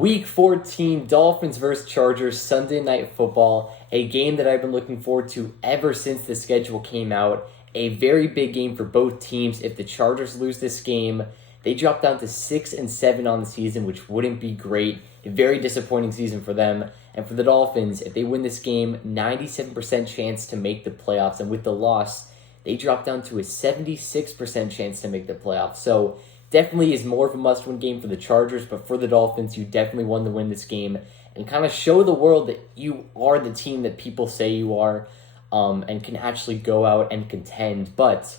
Week 14, Dolphins versus Chargers, Sunday Night Football, a game that I've been looking forward to ever since the schedule came out. A very big game for both teams. If the Chargers lose this game, they drop down to 6-7 on the season, which wouldn't be great. A very disappointing season for them. And for the Dolphins, if they win this game, 97% chance to make the playoffs. And with the loss, they drop down to a 76% chance to make the playoffs. So definitely is more of a must-win game for the Chargers, but for the Dolphins, you definitely want to win this game and kind of show the world that you are the team that people say you are, and can actually go out and contend. But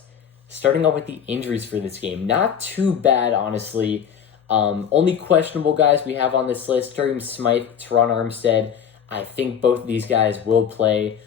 starting off with the injuries for this game, not too bad, honestly. Only questionable guys we have on this list: Darius Smythe, Teron Armstead. I think both of these guys will play.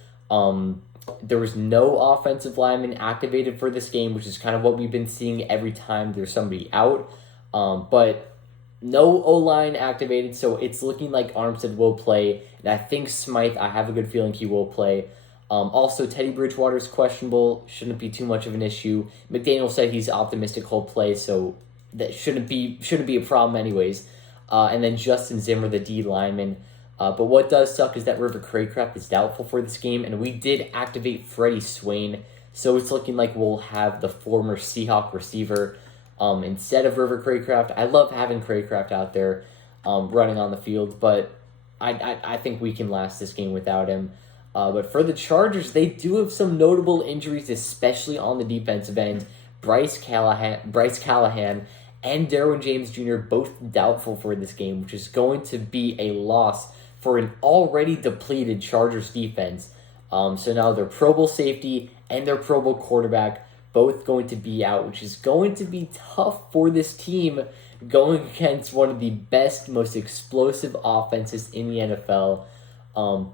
There was no offensive lineman activated for this game, which is kind of what we've been seeing every time there's somebody out. But no O-line activated, so it's looking like Armstead will play. And I think Smythe, I have a good feeling he will play. Also, Teddy Bridgewater's questionable. Shouldn't be too much of an issue. McDaniel said he's optimistic he'll play, so that shouldn't be a problem anyways. And then Justin Zimmer, the D lineman. But what does suck is that River Craycraft is doubtful for this game, and we did activate Freddie Swain, so it's looking like we'll have the former Seahawk receiver instead of River Craycraft. I love having Craycraft out there running on the field, but I think we can last this game without him. But for the Chargers, they do have some notable injuries, especially on the defensive end. Bryce Callahan, and Derwin James Jr. both doubtful for this game, which is going to be a loss for an already depleted Chargers defense. So now their Pro Bowl safety and their Pro Bowl quarterback both going to be out, which is going to be tough for this team going against one of the best, most explosive offenses in the NFL.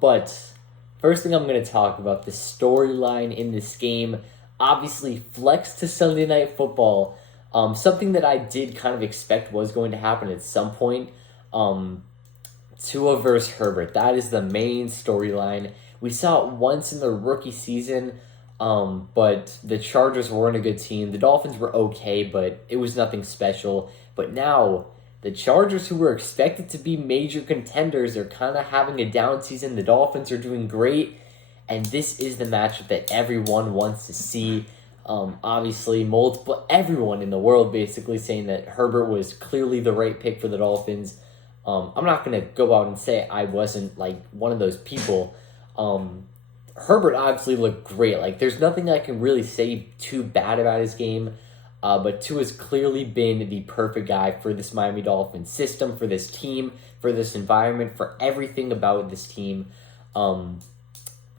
But first thing I'm going to talk about, the storyline in this game. Obviously, flex to Sunday Night Football. Something that I did kind of expect was going to happen at some point. Tua versus Herbert. That is the main storyline. We saw it once in the rookie season, but the Chargers weren't a good team. The Dolphins were okay, but it was nothing special. But now, the Chargers, who were expected to be major contenders, are kind of having a down season. The Dolphins are doing great, and this is the matchup that everyone wants to see. Obviously, everyone in the world basically saying that Herbert was clearly the right pick for the Dolphins. I'm not going to go out and say I wasn't like one of those people. Herbert obviously looked great. Like, there's nothing I can really say too bad about his game. But Tua's clearly been the perfect guy for this Miami Dolphins system, for this team, for this environment, for everything about this team.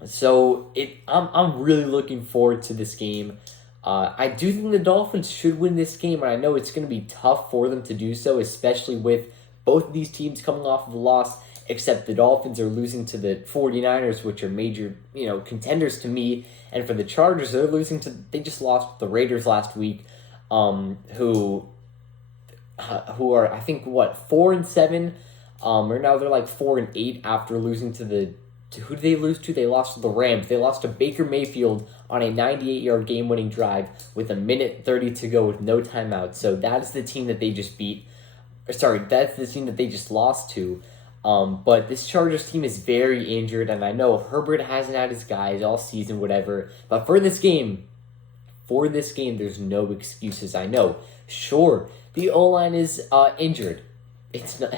So I'm really looking forward to this game. I do think the Dolphins should win this game, and I know it's going to be tough for them to do so, especially with both of these teams coming off of a loss, except the Dolphins are losing to the 49ers, which are major, contenders to me, and for the Chargers, they just lost the Raiders last week, who are, I think, 4-7, or now they're like 4-8 after losing who did they lose to? They lost to the Rams. They lost to Baker Mayfield on a 98-yard game-winning drive with 1:30 to go with no timeout. So that is the team that they just beat. That's the team that they just lost to. But this Chargers team is very injured, and I know Herbert hasn't had his guys all season, whatever. But for this game, there's no excuses. I know. Sure, the O-line is injured. It's not.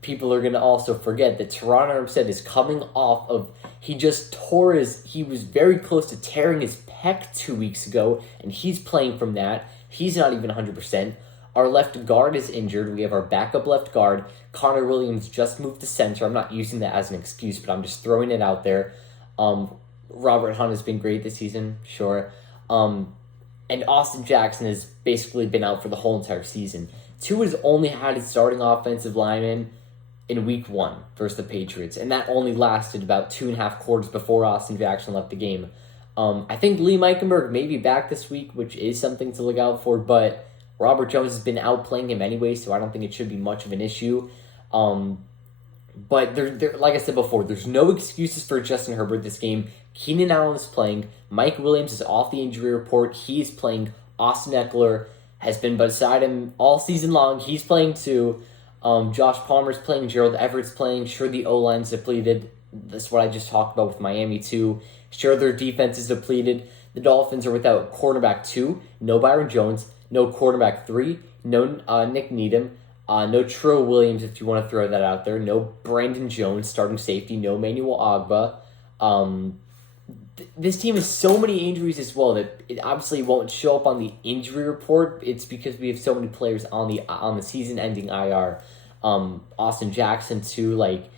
People are going to also forget that Teron Armstead is coming off of, he was very close to tearing his pec 2 weeks ago, and he's playing from that. He's not even 100%. Our left guard is injured. We have our backup left guard. Connor Williams just moved to center. I'm not using that as an excuse, but I'm just throwing it out there. Robert Hunt has been great this season, sure. And Austin Jackson has basically been out for the whole entire season. Tua's only had his starting offensive lineman in week 1 versus the Patriots, and that only lasted about 2.5 quarters before Austin Jackson left the game. I think Lee Meichenberg may be back this week, which is something to look out for, but Robert Jones has been outplaying him anyway, so I don't think it should be much of an issue. But there, like I said before, there's no excuses for Justin Herbert this game. Keenan Allen is playing. Mike Williams is off the injury report. He is playing. Austin Eckler has been beside him all season long. He's playing too. Josh Palmer's playing, Gerald Everett's playing. Sure, the O-line's depleted. That's what I just talked about with Miami, too. Sure, their defense is depleted. The Dolphins are without quarterback 2, no Byron Jones, no quarterback 3, no Nick Needham, no Trill Williams, if you want to throw that out there, no Brandon Jones, starting safety, no Manuel Agba. This team has so many injuries as well that it obviously won't show up on the injury report. It's because we have so many players on the season-ending IR. Austin Jackson too. Like,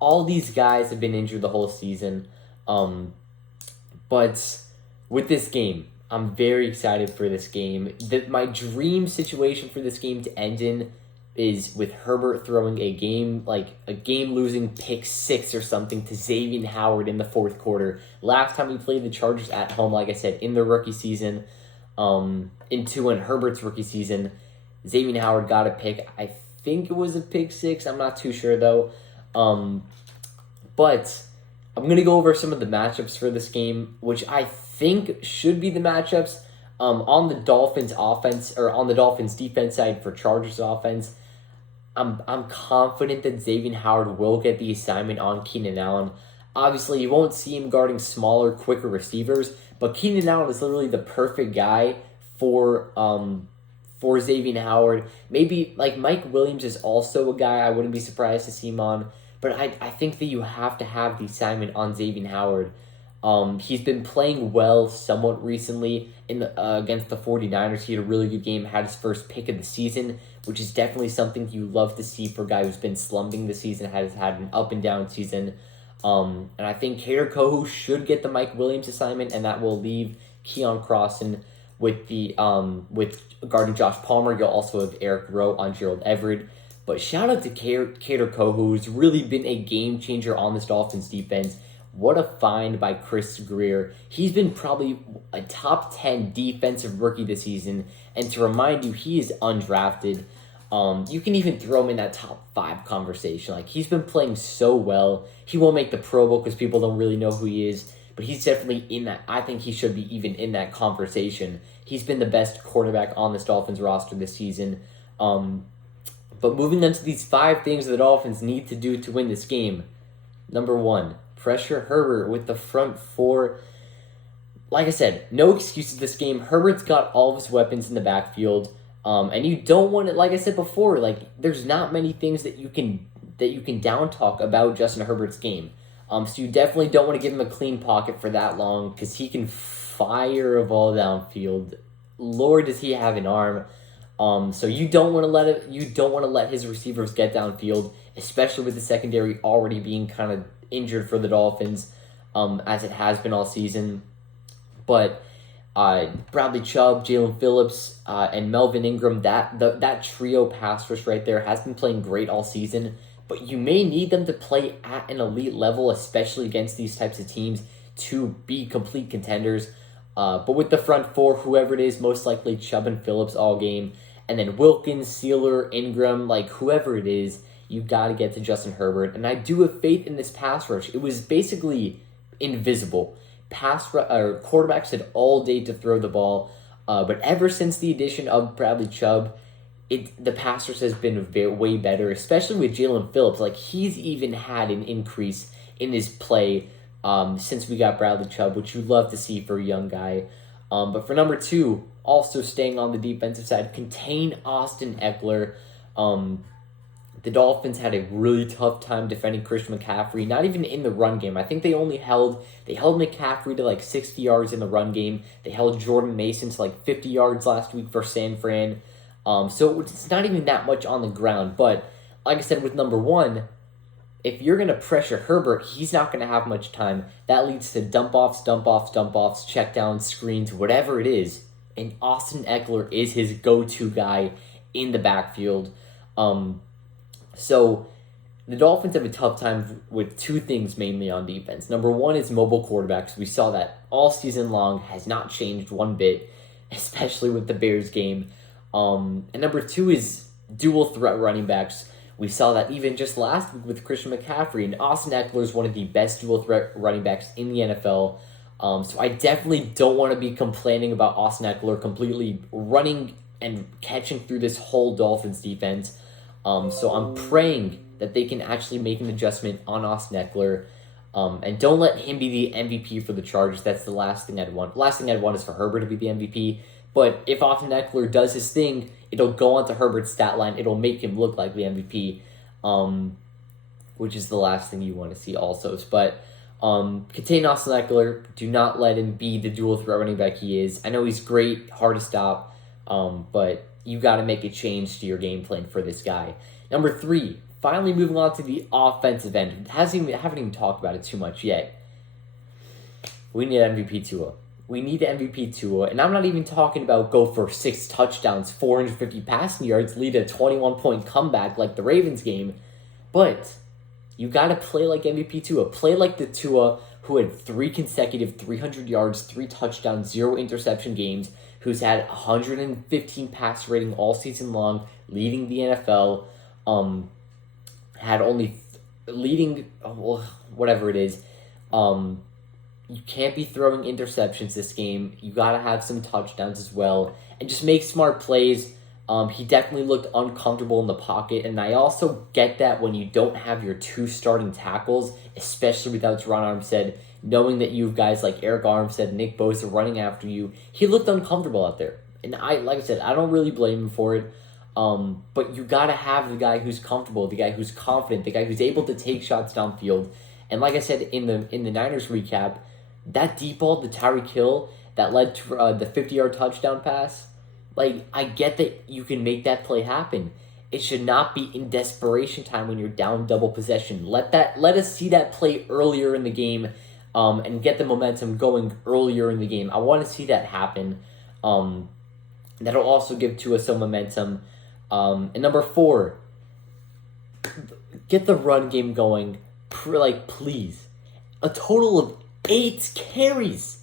all these guys have been injured the whole season. But with this game, I'm very excited for this game. My dream situation for this game to end in is with Herbert throwing a game-losing pick 6 or something to Xavier Howard in the fourth quarter. Last time we played the Chargers at home, like I said, in the rookie season, in Herbert's rookie season, Xavier Howard got a pick. I think it was a pick 6. I'm not too sure, though. But I'm going to go over some of the matchups for this game, which I think should be the matchups on the Dolphins offense, or on the Dolphins defense side for Chargers offense. I'm confident that Xavier Howard will get the assignment on Keenan Allen. Obviously, you won't see him guarding smaller, quicker receivers, but Keenan Allen is literally the perfect guy for Xavier Howard. Maybe, like, Mike Williams is also a guy I wouldn't be surprised to see him on, but I think that you have to have the assignment on Xavier Howard. He's been playing well somewhat recently against the 49ers. He had a really good game, had his first pick of the season, which is definitely something you love to see for a guy who's been slumping this season, has had an up-and-down season. And I think Kader Kohu should get the Mike Williams assignment, and that will leave Keon Crossan with guarding Josh Palmer. You'll also have Eric Rowe on Gerald Everett. But shout out to Kader Kohu, who's really been a game changer on this Dolphins defense. What a find by Chris Greer. He's been probably a top 10 defensive rookie this season. And to remind you, he is undrafted. You can even throw him in that top 5 conversation. Like, he's been playing so well. He won't make the Pro Bowl because people don't really know who he is. But he's definitely in that. I think he should be even in that conversation. He's been the best quarterback on this Dolphins roster this season. But moving on to these 5 things the Dolphins need to do to win this game. Number 1, pressure Herbert with the front 4. Like I said, no excuses this game. Herbert's got all of his weapons in the backfield. And you don't want it, like I said before, like, there's not many things that you can down talk about Justin Herbert's game. So you definitely don't want to give him a clean pocket for that long, because he can fire a ball downfield. Lord, does he have an arm. So you don't want to let his receivers get downfield, especially with the secondary already being kind of injured for the Dolphins, as it has been all season. But Bradley Chubb, Jalen Phillips, and Melvin Ingram, that trio pass rush right there has been playing great all season. But you may need them to play at an elite level, especially against these types of teams, to be complete contenders. But with the front 4, whoever it is, most likely Chubb and Phillips all game. And then Wilkins, Sealer, Ingram, like, whoever it is, you got to get to Justin Herbert. And I do have faith in this pass rush. It was basically invisible. Quarterbacks had all day to throw the ball. But ever since the addition of Bradley Chubb, the pass rush has been way better, especially with Jalen Phillips. Like, he's even had an increase in his play since we got Bradley Chubb, which you love to see for a young guy. But for number 2, also staying on the defensive side, contain Austin Eckler. The Dolphins had a really tough time defending Christian McCaffrey, not even in the run game. I think they held McCaffrey to like 60 yards in the run game. They held Jordan Mason to like 50 yards last week for San Fran. So it's not even that much on the ground. But like I said, with number 1, if you're going to pressure Herbert, he's not going to have much time. That leads to dump-offs, checkdowns, screens, whatever it is. And Austin Eckler is his go-to guy in the backfield. So the Dolphins have a tough time with 2 things mainly on defense. Number 1 is mobile quarterbacks. We saw that all season long, has not changed one bit, especially with the Bears game. And number 2 is dual threat running backs. We saw that even just last week with Christian McCaffrey, and Austin Eckler is one of the best dual threat running backs in the NFL. So I definitely don't want to be complaining about Austin Eckler completely running and catching through this whole Dolphins defense. So I'm praying that they can actually make an adjustment on Austin Eckler. And don't let him be the MVP for the Chargers. That's the last thing I'd want. The last thing I'd want is for Herbert to be the MVP. But if Austin Eckler does his thing, it'll go onto Herbert's stat line. It'll make him look like the MVP, which is the last thing you want to see also. But contain Austin Eckler. Do not let him be the dual threat running back he is. I know he's great, hard to stop, but you got to make a change to your game plan for this guy. Number 3, finally moving on to the offensive end. Haven't even talked about it too much yet. We need MVP Tua. We need MVP Tua, and I'm not even talking about go for 6 touchdowns, 450 passing yards, lead a 21-point comeback like the Ravens game, but you got to play like MVP Tua. Play like the Tua who had 3 consecutive 300 yards, 3 touchdowns, 0 interception games, who's had 115 pass rating all season long, leading the NFL, had only leading, whatever it is. You can't be throwing interceptions this game. You got to have some touchdowns as well. And just make smart plays. He definitely looked uncomfortable in the pocket. And I also get that when you don't have your 2 starting tackles, especially without Teron Armstead, knowing that you have guys like Eric Armstead, Nick Bosa running after you, he looked uncomfortable out there. And like I said, I don't really blame him for it. But you got to have the guy who's comfortable, the guy who's confident, the guy who's able to take shots downfield. And like I said in the Niners recap, that deep ball to Tyreek Hill that led to the 50-yard touchdown pass, like, I get that you can make that play happen. It should not be in desperation time when you're down double possession. Let us see that play earlier in the game, and get the momentum going earlier in the game. I want to see that happen. That'll also give Tua some momentum. And number 4, get the run game going. Please. A total of 8 carries.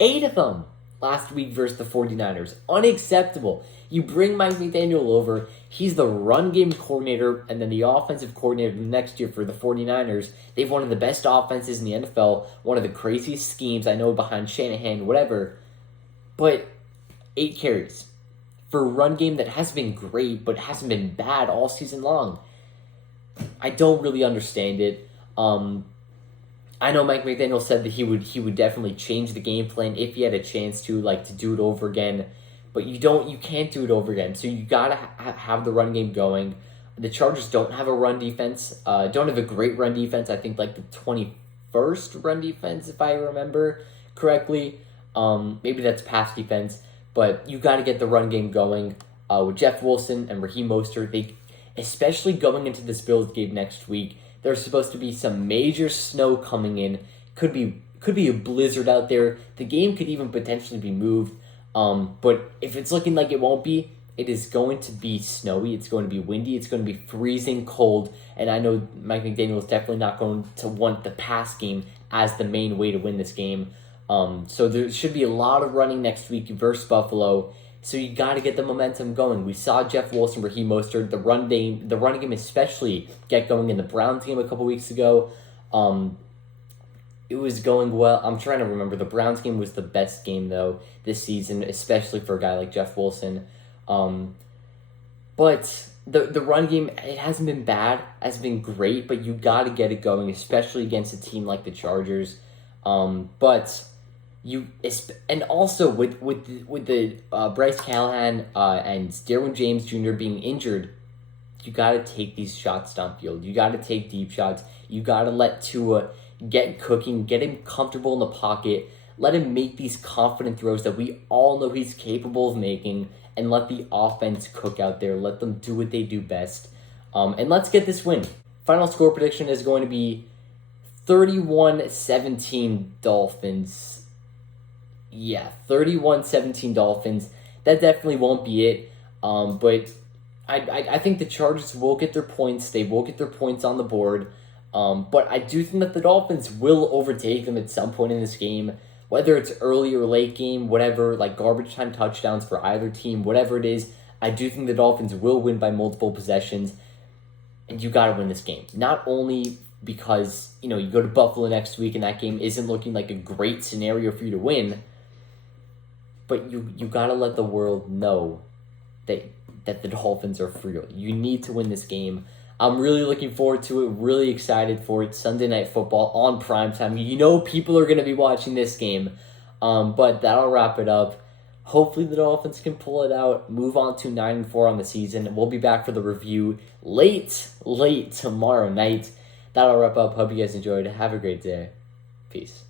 8 of them last week versus the 49ers. Unacceptable. You bring Mike McDaniel over. He's the run game coordinator and then the offensive coordinator next year for the 49ers. They have one of the best offenses in the NFL. One of the craziest schemes I know behind Shanahan, whatever. But 8 carries for a run game that has been great but hasn't been bad all season long. I don't really understand it. I know Mike McDaniel said that he would definitely change the game plan if he had a chance to do it over again, but you can't do it over again. So you gotta have the run game going. The Chargers don't have a run defense. Don't have a great run defense. I think like the 21st run defense, if I remember correctly. Maybe that's pass defense, but you got to get the run game going with Jeff Wilson and Raheem Mostert. They, especially going into this Bills game next week. There's supposed to be some major snow coming in. Could be a blizzard out there. The game could even potentially be moved. But if it's looking like it won't be, it is going to be snowy. It's going to be windy. It's going to be freezing cold. And I know Mike McDaniel is definitely not going to want the pass game as the main way to win this game. So there should be a lot of running next week versus Buffalo. So you got to get the momentum going. We saw Jeff Wilson, Raheem Mostert, the running game especially get going in the Browns game a couple weeks ago. It was going well. I'm trying to remember. The Browns game was the best game though this season, especially for a guy like Jeff Wilson. But the run game, it hasn't been bad. It hasn't been great, but you got to get it going, especially against a team like the Chargers. But and also with the Bryce Callahan and Derwin James Jr. being injured, you got to take these shots downfield. You got to take deep shots. You got to let Tua get cooking, get him comfortable in the pocket, let him make these confident throws that we all know he's capable of making, and let the offense cook out there. Let them do what they do best. And let's get this win. Final score prediction is going to be 31-17 Dolphins. Yeah, 31-17 Dolphins. That definitely won't be it. But I think the Chargers will get their points. They will get their points on the board. But I do think that the Dolphins will overtake them at some point in this game. Whether it's early or late game, whatever, like garbage time touchdowns for either team, whatever it is, I do think the Dolphins will win by multiple possessions. And you got to win this game. Not only because, you go to Buffalo next week and that game isn't looking like a great scenario for you to win, but you got to let the world know that that the Dolphins are for real. You need to win this game. I'm really looking forward to it, really excited for it. Sunday Night Football on Primetime. You know people are going to be watching this game. But that'll wrap it up. Hopefully the Dolphins can pull it out, move on to 9-4 on the season. We'll be back for the review late tomorrow night. That'll wrap up. Hope you guys enjoyed. Have a great day. Peace.